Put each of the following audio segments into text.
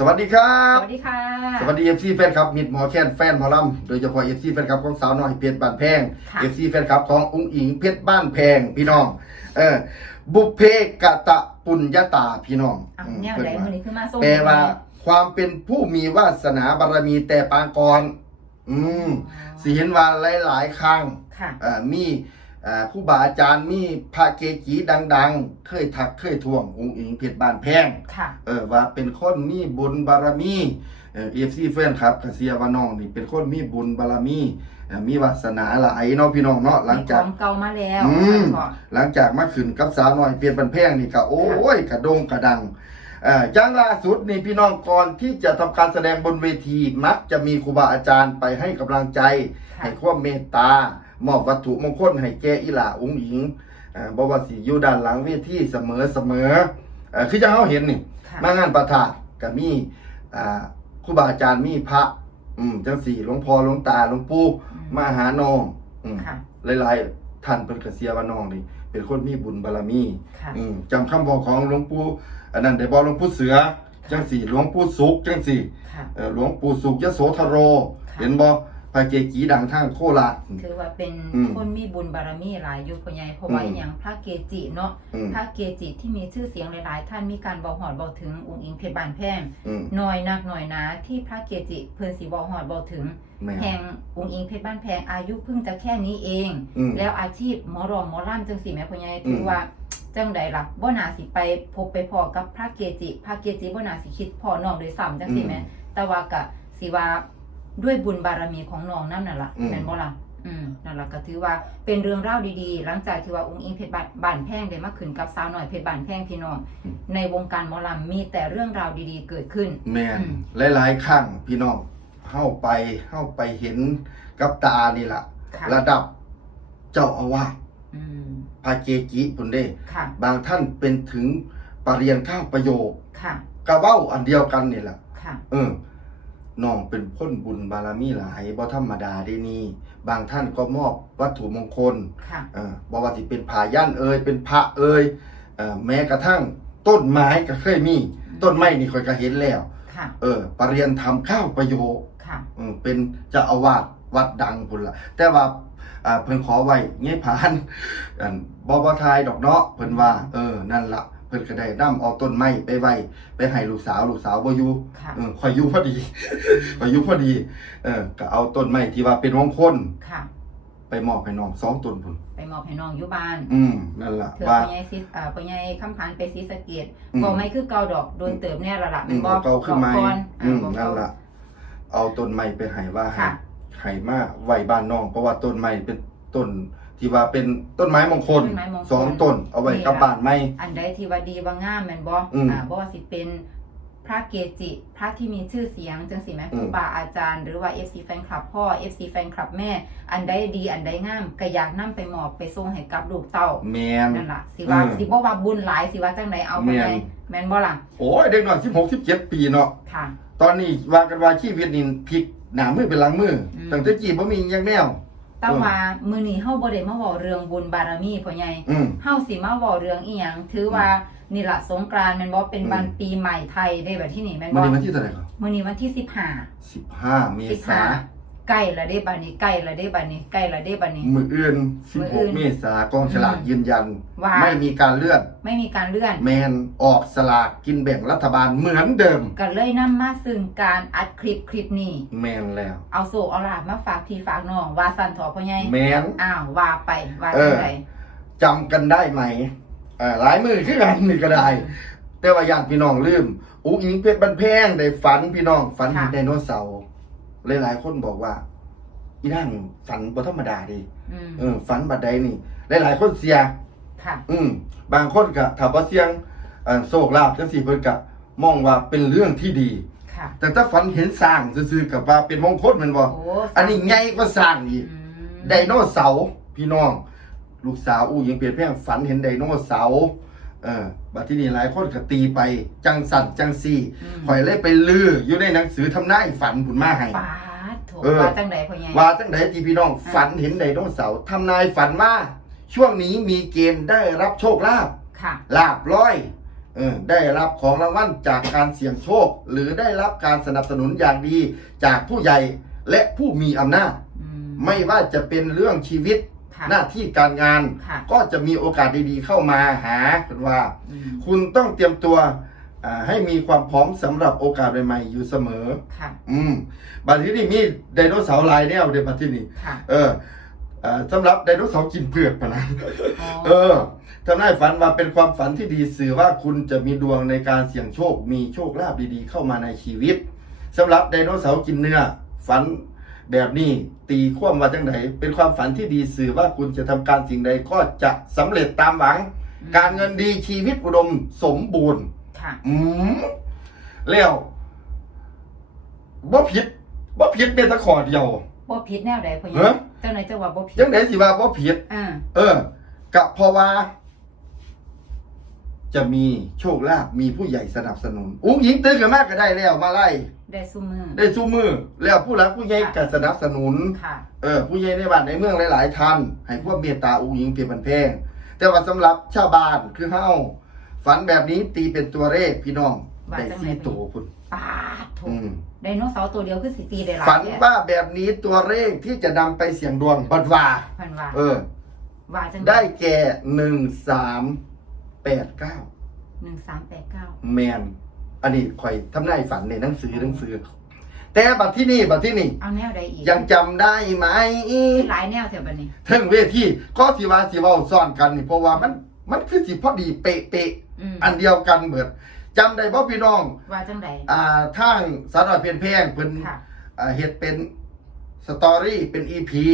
สวัสดีครับสวัสดีค่ะ สวัสดีเอฟซีแฟนคลับมิดหมอแคนแฟนหมอลำโดยเฉพาะเอฟซีแฟนคลับของสาวน้อยเพชรบ้านแพงค่ะ เอฟซีแฟนคลับของอุ้งอิงเพชรบ้านแพงพี่น้อง เออบุพเพกะตะปุญญาตาพี่น้องอะอืมแนวเพิ่นใดว่ามือนี้ขึ้นมาส่งแปลว่าความเป็นผู้มีวาสนาบารมีแต่ปางก่อน อืมสิเห็นว่าหลาย ๆ ครั้ง ค่ะ เอ่อมี เอ่อครูบาอาจารย์มีพระเกจิดัง ๆ เคยทักเคยทวงองค์อิงเพชรบ้านแพงค่ะเออว่าเป็นคนมีบุญบารมีเอฟซีเฟนครับกเสียว่าน้องนี่เป็นคนมีบุญบารมีเอ่อมีวาสนาหลายเนาะพี่น้องเนาะหลังจากมีของเก่ามาแล้วอืมก่อนหลังจากมาขึ้นกับสาวน้อยเปลี่ยนบันแพงนี่ก็โอ้ยกระโดงกระดังเอ่อจังล่าสุดนี่พี่น้องก่อนที่จะทำการแสดงบนเวทีมักจะมีครูบาอาจารย์ไปให้กำลังใจค่ะให้ความเมตตา มอบวัตถุมงคลให้แก่อีหลาอุ้งอิงเอ่อบ่ว่าสิอยู่ด้านหลังเวทีเสมอเสมอเอ่อคือจังเฮาเห็นนี่ค่ะมางานประทาก็มีอ่าครูบาอาจารย์มีพระอืมจังสี่หลวงพ่อหลวงตาหลวงปู่อืมมาหาน้องอืมค่ะหลายๆท่านเป็นกเสียว่าน้องนี่เป็นคนมีบุญบารมีค่ะอืมจำคำบอกของหลวงปู่อันนั้นได้บอกหลวงปู่เสือจังสี่หลวงปู่สุขจังสี่ค่ะเอ่อหลวงปู่สุขยโสธโรค่ะเห็นบ่ พระเกจีดังทางโคราช ถือว่าเป็นอืมคนมีบุญบารมีหลายอยู่พ่อใหญ่เพราะว่าอืมอย่างพระเกจิเนาะอืม พระเกจิที่มีชื่อเสียงหลายๆ ท่านมีการบอกหอดบอกถึงองค์อิงเพชรบานแพงอืมหน่อยนักหน่อยหนะที่พระเกจิเพิ่นสิบอกหอดบอกถึง แม่แพงองค์อิงเพชรบ้านแพงอายุเพิ่งจะแค่นี้เอง อืม แล้วอาชีพหมอรองหมอล่ำจังสิแม่พ่อใหญ่อืมถือว่าจังใดล่ะบ่น่าสิไปพบไปพอกับพระเกจิ พระเกจิบ่น่าสิคิดพอน้องโดยซ้ำจังสิแม่แต่ว่าก็สิว่า ด้วยบุญบารมีของน้องนั่นน่ะล่ะอืม แม่นบ่ล่ะอืมนั่นล่ะก็ถือว่าเป็นเรื่องราวดีๆ หลังจากที่ว่าองค์อิงเพชรบ้านบ้านแพงได้มาขึ้นกับสาวน้อยเพชรบ้านแพงพี่น้องในวงการหมอลำมีแต่เรื่องราวดีๆ เกิดขึ้น แม่นอืม หลายๆครั้งพี่น้องเข้าไปเข้าไปเห็นกับตานี่ล่ะ ค่ะระดับเจ้าอาวาสอืมพระเกจิปุ่นเด้ ค่ะบางท่านเป็นถึงปรริญญาข้าวประโยคค่ะกะเว้าอันเดียวกันนี่แหละค่ะ เออ น้องเป็นพ้นบุญบารมีหลายบ่ธรรมดาเด้นี่บางท่านก็มอบวัตถุมงคลค่ะเออบ่ว่าสิเป็นผายันเอ่ยเป็นพระเอ่ยเออแม้กระทั่งต้นไม้ก็เคยมี ต้นไม้นี่ค่อยก็เห็นแล้ว ค่ะ เออปรริญญาธรรมข้าวประโยคค่ะ อืมเป็นเจ้าอาวาสวัดดังพุ่นละแต่ว่าอ่าเพิ่นขอไว้เงี้ยผ่านอันบ่บ่ทายดอกเนาะเพิ่นว่า เออนั่นละ เพิ่นก็ได้นำเอาต้นไม้ไปไว้ไปให้ลูกสาวลูกสาวบ่อยู่ค่ะ เออข่อยอยู่พอดี ข่อยอยู่พอดี เออก็เอาต้นไม้ที่ว่าเป็นมงคลค่ะ ไปมอบให้น้องสองต้นพุ่นไปมอบให้น้องอยู่บ้านอืมนั่นล่ะเถื่อว่าพ่อใหญ่ซิอ่าพ่อใหญ่คำพันไปซีสะเกตอืม บ่ไม่คือเก่าดอกโดนเติมแน่ละล่ะอืมบ่เอาเก่าขึ้นมาก่อนอืมอ่าบ่นั่เก่า นล่ะเอาต้นไม้ไปให้ว่าให้ค่ะ ให้มาไว้บ้านน้องเพราะว่าต้นไม้เป็น ต้นที่ว่าเป็นต้นไม้มงคลต้นไม้มงคลสองต้น เอาไว้กับบ้านไม้อันใดที่ว่าดีว่างามแม่นบ่อืมอ่าบ่ว่าสิเป็นพระเกจิ พระที่มีชื่อเสียงจังสิแม่อืมครูบาอาจารย์ หรือว่า FC แฟนคลับพ่อ FC แฟนคลับแม่ อันใดดีอันใดงามก็อยากนำไปมอบไปส่งให้กับลูกเต้าแมน นั่นล่ะสิว่าอืมสิบ่ว่าบุญหลายสิว่าจังไดเอาไปแม่นไงแม่นบ่ล่ะโอ้ยเด็กน้อยสิบหกสิบเจ็ดปีเนาะค่ะ ตอนนี้ว่ากันว่าชีวิตนี่พลิกหน้ามือเป็นหลังมืออม ตั้งแต่จีบ่มีหยังแนว แต่ว่ามื้อนี้เฮาบ่ได้มาเว้าเรื่องบุญบารมีพ่อใหญ่อืม เฮาสิมาเว้าเรื่องอีหยังถือว่านี่ล่ะสงกรานต์แม่นบ่เป็นวันอืม ปีใหม่ไทยได้แบบที่นี่แม่นวันบ่นี้วันที่เท่าไหร่ครับมื้อนี้วันที่15 สิบห้าเมษา15 ใกล้ละเด้บัดนี้ใกล้ละเด้บัดนี้ใกล้ละเด้บัดนี้ มืออื่นสิบมื้อหอื่กนเมษากองฉลากอืมยืนยัน ว่า ไม่มีการเลื่อน ไม่มีการเลื่อน แมนออกสลากกินแบ่งรัฐบาลเหมือนเดิม ก็เลยนำมาซึ่งการอัดคลิปคลิปนี้ แมนแล้ว เอาโศกเอาลาบมาฝากพี่ฝากน้องว่าสั่นเถอพ่อใหญ่แมน อ้าวว่าไปว่าเอจังอได จำกันได้ไหมอ่าหลายมือขึ้นกันนี่ก็ได้ แต่ว่าญาติพี่น้องลืม อุ้งอิงเพชรบันแพงได้ฝันพี่น้องฝันเห็นไดโนเสาร์ หลาย ๆ คนบอกว่า อีนั่งฝันบ่ธรรมดาเดิอืมเออฝันบัดใดนี่ หลาย ๆ คนเสีย ค่ะ อืมบางคนก็ถ้าบ่เสียงเอ่อโชคลาภจังซี่เพิ่นก็มองว่าเป็นเรื่องที่ดี ค่ะ แต่ถ้าฝันเห็นสร้างซื่อๆกับว่าเป็นมงคลแม่นบ่ โอ้อันนี้ใหญ่กว่าสร้างอีก อืมไดโนเสาร์พี่น้อง ลูกสาวอู้ยังเปลี่ยนแพงฝันเห็นไดโนเสาร์เออ บัดที่นี่หลายคนก็ตีไปจังสันจังซี่มข่อยเลยไปลืออยู่ในหนังสือทำนายฝันผุนมาให้ปาดโถเออว่าจังไดพ่อใหญ่ว่าจังไดที่พี่น้องฝันเห็นไดโนเสาร์ทำนายฝันว่าช่วงนี้มีเกณฑ์ได้รับโชคลาภค่ะลาบร้อยเอเออได้รับของรางวัลจากการเสี่ยงโชค หรือได้รับการสนับสนุนอย่างดีจากผู้ใหญ่และผู้มีอำนาจอืมไม่ว่าจะเป็นเรื่องชีวิต ค่ะหน้าที่การงานค่ะ ก็จะมีโอกาสดีๆเข้ามาหาเป็นว่า อืมคุณต้องเตรียมตัวอ่าให้มีความพร้อมสำหรับโอกาสใหม่ๆอยู่เสมอ ค่ะอืมบัดที่นี่มีไดโนเสาร์ลายแนวเดี๋ยวบัดที่นี่ค่ะเอออ่าสำหรับไดโนเสาร์กินเปลือกปะนะ อ๋อเออทำให้ฝันว่าเป็นความฝันที่ดีสื่อว่าคุณจะมีดวงในการเสี่ยงโชค มีโชคลาภดีๆ เข้ามาในชีวิตสำหรับไดโนเสาร์กินเนื้อ ฝัน แบบนี้ตีความว่าจังไดเป็นความฝันที่ดีสื่อว่าคุณจะทำการสิ่งใดก็จะสำเร็จตามหวัง การเงินดีชีวิตอุดมสมบูรณ์ค่ะอืมแล้วบ่ผิดบ่ผิดเป็นตะขอเดียวบ่ผิดแนวใดพ่อใหญ่เอ้อเจ้าไหนายเจ้าว่าบ่ผิดจังไดสิว่าบ่ผิดอ่าเออกับเพราะว่า จะมีโชคลาภมีผู้ใหญ่สนับสนุน อุ้งหญิงตื่นกันมากก็ได้แล้วมาไล่ได้ซุมือได้สู้มือแล้วผู้รักผู้ใหญ่ก็สนับสนุน ค่ะ เออผู้ใหญ่ในบ้านในเมืองหลาย ๆ ท่าน ให้ความเมตตาอุ้งหญิงเพียงมันแพงแต่ว่าสำหรับชาวบ้านคือเฮาฝันแบบนี้ตีเป็นตัวเลขพี่น้องว่าได้จังไหน สี่ตัวพุ่นปาดถูอืกมไดโนเสาร์ตัวเดียวคือสิตีได้หลายฝันแท้ว่าแบบนี้ตัวเลขที่จะนำไปเสี่ยงดวงบัดว่าเพันว่าเออ ว่าจังได้แก่หนึ่งสาม แปดเก้าหนึ่งสามแปดเก้าแมนอันนี้ข่อยทำนายฝันในหนังสือหนังสือ แต่บัดที่นี่บัดที่นี่เอาแนวใดอีกยังจำได้ไหมหลายแนวแถวบัดนี้เทิงเวทีก็สิว่าสิเว้าซ่อนกันนี่เพราะว่ามันมันคือสิพอดีเป๊ะเป๊ะอืมๆอันเดียวกันเบิดจำได้บ่พี่น้อง ว่าจังใดอ่าทางสารวัตรเพียนแพงเพิ่นค่ะ อ่าเฮ็ดเป็นสตอรี่เป็นอีพี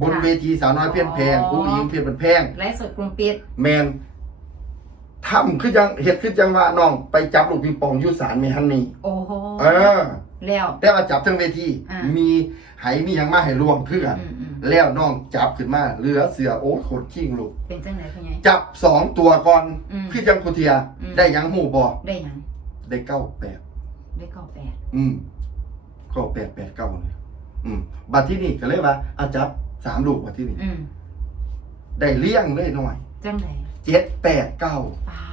บนค่ะเวทีสาวน้อยเพี้ยนแพงอ๋อ ผู้หญิงเพี้ยนเป็นแพงไลฟ์สดกลุ่มปิดแมน ทำคือยังเฮ็ดคือจังว่าน้องไปจับลูกปิงปองอยู่ศาลเมฮันนี่โอ้โหเออ แล้ว แต่ว่าจับทั้งเวทีอ่ามีไหมีหยังมาให้รวมเพื่อนอืมอืมแล้วน้องจับขึ้นมาเหลือเสือโอ้ยโคตรขิงลูก เป็นจังไหนพ่อใหญ่ จับสองตัวก่อน อืมคือจังคุเทีย อืม ได้หยังหูบอได้หยังได้เก้าแปดได้เก้าแปดอืมเก้าแปดแปดเก้าเลยอืมบัดที่นี่ก็เลยว่าอาจับสามลูกบัดที่นี่อืมได้เลี้ยงเลยหน่อย จังไหน เจ็ดแปดเก้าปา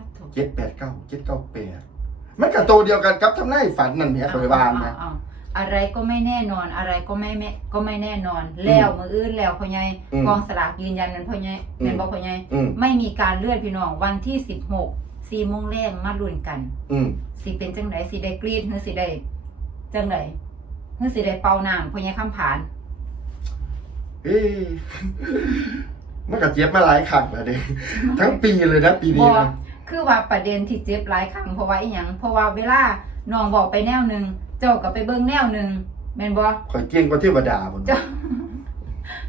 ดถูกเจ็ดแปดเก้าเจ็ดเก้าแปดมันกับตัวเดียวกันกับทำนายฝันนั่นเนี่ยคอยวานนะ เอเออะไรก็ไม่แน่นอนอะไรก็ไม่แม่ก็ไม่แน่นอน แล้วมืออื่นแล้วพ่อใหญ่อืมกองสลากยืนยันนั้นพ่อใหญ่อืม เป็นบอกพ่อใหญ่อืมไม่มีการเลื่อนพี่น้องวันที่สิบหกสี่โมงแรกมาลุ้นกัน อืมสิเป็นจังไดสิได้กรีดหรือสิได้จังไดหรือสิได้เป่าน้ำพ่อใหญ่คำผานเอ๊ะ มันก็เจ็บมาหลายครั้งแล้วเด้ทั้งปีเลยนะปีนี้บ่นะคือว่าประเด็นที่เจ็บหลายครั้งเพราะว่าอีหยังเพราะว่าเวลาน้องบอกไปแนวหนึ่งเจ้าก็ไปเบิ่งแนวหนึ่งแม่นบ่ข่อยเก่งกว่าเทวดาพุ่นเจ้า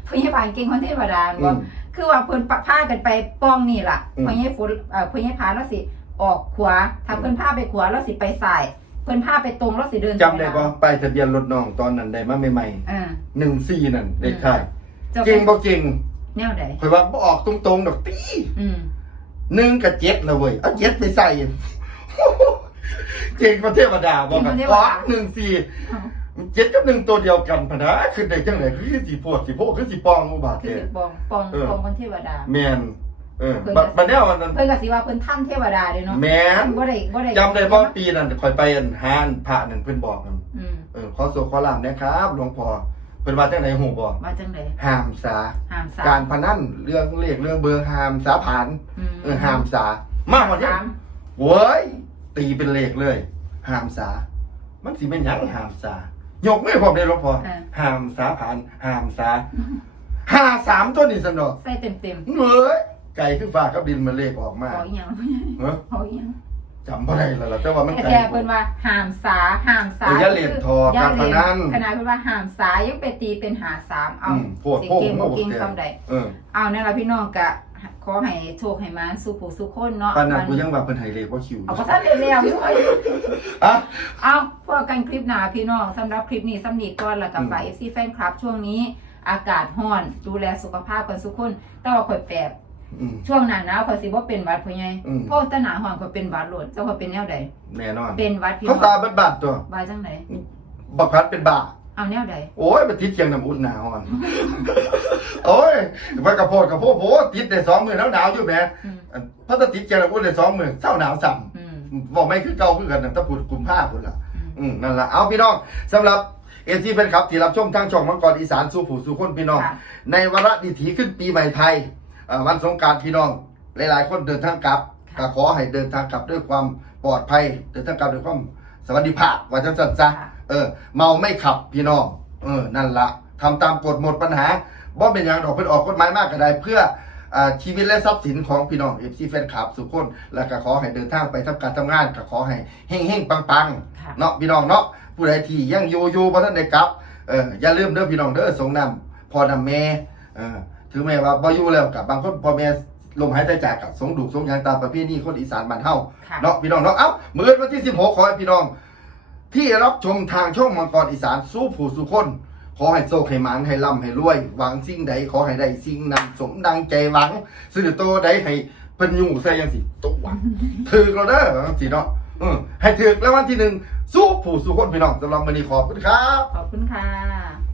พยาบาลเก่งคนเทวดาอืบ่มคือว่าเพิ่นปะพากันไปป้องนี่ล่ะอืมพญายฝนเอ่อพญายพาแล้วสิออกขวาถ้าเพิ่นพาไปขวาแล้วสิไปซ้ายเพิ่นพาไปตรงแล้วสิเดินจำได้บ่ไปายทะเบียนรถน้องตอนนั้นได้มาใหม่อ่าๆหนึ่งสี่นั่นเด็กชายเจ้าเก่งบ่เก่ง แนวใดข่อยว่าบ่ออกตรงๆดอกตีอืมหนึ่งกับเจ็ดแล้วเว้ยเอาเจ็ดไปใส่เก่งกว่าเทวดาบ่ครับอ๋อหนึ่งสี่เจ็ดกับหนึ่งตัวเดียวกันพะนะคือได้จังไหนคือสีโพดสีโพดคือสีปองอุบาทคือแท้สิปองปองเออปองคนเทวดาแมนเออเพิ่นบัดจะบัดแนวอันนั้นเพิ่นก็สิว่าเพิ่นท่านเทวดาเด้เนาะแมนบ่ได้บ่ได้จำได้บ่ปีนั้นคอยไปอันหาอันพระนั่นเพิ่นบอกกันอืมเออขอโสขอลามนะครับหลวงพ่อ เพิ่นว่าจังไหนฮู้บ่ว่าจังได๋ห้ามสา ห้ามสามการพนันเรื่องเลขเรื่องเบอร์ห้ามสาผ่านอืมเออห้ามสา มาหมดนี้สามโว้ยตีเป็นเลขเลยห้ามสา มันสิเป็นหยังห้ามสายกไม่พร้อมได้หลวงพ่อเออห้ามสาผ่านห้ามสาห้าสามตัวนี่สนอกใส่เต็มเฮ้ยไก่คือฟ้ากับดินมันเลขออกๆมาขออีหยังเฮ้ยขออีหยัง จำบ่ได้แล้วล่ะแต่ว่ามันแต่ไก่แท้เพิ่นว่าห้ามสาห้ามสาเอออย่าเล่นทออย่าการพนันขนาดเพิ่นว่าห้ามสายังไปตีเป็นหาสามเอาอืมโพดสิโพดเก่งบ่โพดเก่งเก่งซ้ำใดเออเอานั่นล่ะพี่น้องกะขอให้โชคให้มานสู่ผู้สู่คนเนาะปานนั้นกูยังว่าเพิ่นให้เลขบ่คิวเอาก็ทันได้แล้วอยู่ อะ เอาพวกกันคลิปหน้าพี่น้องสำหรับคลิปนี้สำนีก่อนแล้วกับอืมฝ่าย FC แฟนคลับช่วงนี้ อากาศร้อน ดูแลสุขภาพกันทุกคนแต่ว่าข่อยแปลก อืม ช่วงหน้าหนาวข่อยสิบ่เป็นหวัดพ่อใหญ่อืม เพราะแต่หน้าร้อนข่อยเป็นหวัดโลดเจ้าข่อยเป็นแนวใดแน่นอนเป็นหวัดพี่เขาน้องตาเบิดบาดตัวว่าจังไดบักพัดเป็นบาเอาแนวใดโอ้ยไปติดเชียงน้ำอุ่นหนาวอะ โอ้ยไปกระโพดกระโพดโพดติดได้สองมือแล้วหนาวอยู่แหมอืมอันเพราะถ้าติดเชียงน้ำอุ่นได้สองมือเศร้าหนาวซ้อืมำบอกไม่คือเก่าคือกันนะถ้าพูดกลุ่มผ้าพุ่นล่ะ อืม อืมนั่นล่ะเอาพี่น้องสำหรับเอซีแฟนคลับที่รับชมทางช่องมังกรอีสานสู่ผู้สู่คนพี่น้อง ค่ะ ในวาระดิถีขึ้นปีใหม่ไทยเอ่อ วันสงกรารพี่น้องหลายๆ คนเดินทางกลับค่ะก็ขอให้เดินทางกลับด้วยความปลอดภัย เดินทางกลับด้วยความสวัสดิภาพว่าจังสันซะค่ะเออ เมาไม่ขับพี่น้องเออนั่นละทำตามกฎหมดปัญหาบ่เป็นอย่างดอกเพิ่นออกกฎหมายมากก็ได้เพื่ออ่าชีวิตและทรัพย์สินของพี่น้องเอฟซีแฟนคลับสุขคน แล้วก็ขอให้เดินทางไปทำการทำงานก็ขอให้เฮงๆปังๆค่ะเนาะพี่น้องเนาะผู้ใดที่ยังอยู่อยู่บ่ทันได้กลับเอออย่าลืมเด้อพี่น้องเด้อสงนำพ่อนำแม่เออ ถึงแม้ว่าบ่อยู่แล้วกับบางคนพ่อแม่ลมหายใจจากกับสงดูกสงหยางตามประเพณีคนอีสานบ้านเฮาค่ะเนาะพี่น้องเนาะเอ้ามื้อวันที่ 16 ขอให้พี่น้อง ที่รับชมทางช่องมังกรอีสานสู้ผู้สู้คน ขอให้โชคให้หมานให้ร่ำให้รวย หวังสิ่งใดขอให้ได้สิ่งนั้นสมดังใจหวังซื้อโตวใดให้เพิ่นอยู่ใส่ยังสิตัวหวัง ถือเราเด้อสิเนาะเออให้ถือแล้ววันที่หนึ่งสู้ผู้สู้คนพี่น้องสำหรับมื้อนี้ขอบคุณครับ ขอบคุณค่ะ